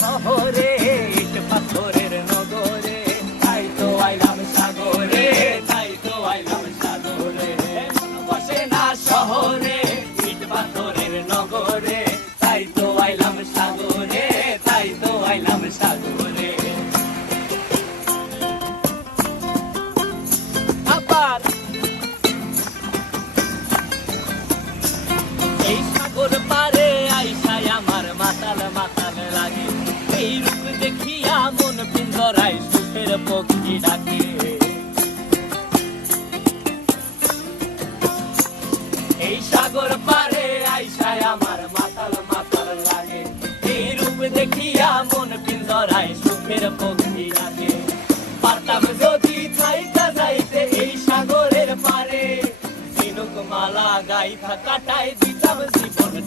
শহরে ইট পাথরের নগরে, তাই তো আইলাম সাগরে, তাই তো আইলাম সাগরে। মন বসে না শহরে ইট পাথরের নগরে, তাই তো আইলাম সাগরে, তাই তো আইলাম সাগরে। আবার এই সাগর পারে আইসায় আমার মাতাল মাতাল লাগে, এই রূপ দেখিয়া মন পিঞ্জরায় সুখের পক্ষী ডাকে। এই সাগর পারে আইসায় আমার মাতাল মাতাল লাগে, এই রূপ দেখিয়া মন পিঞ্জরায় সুখের পক্ষী ডাকে। পারতাম যদি থাইকা যাইতে এই সাগরের পারে, ঝিনুক মালা গাইথা কাটাই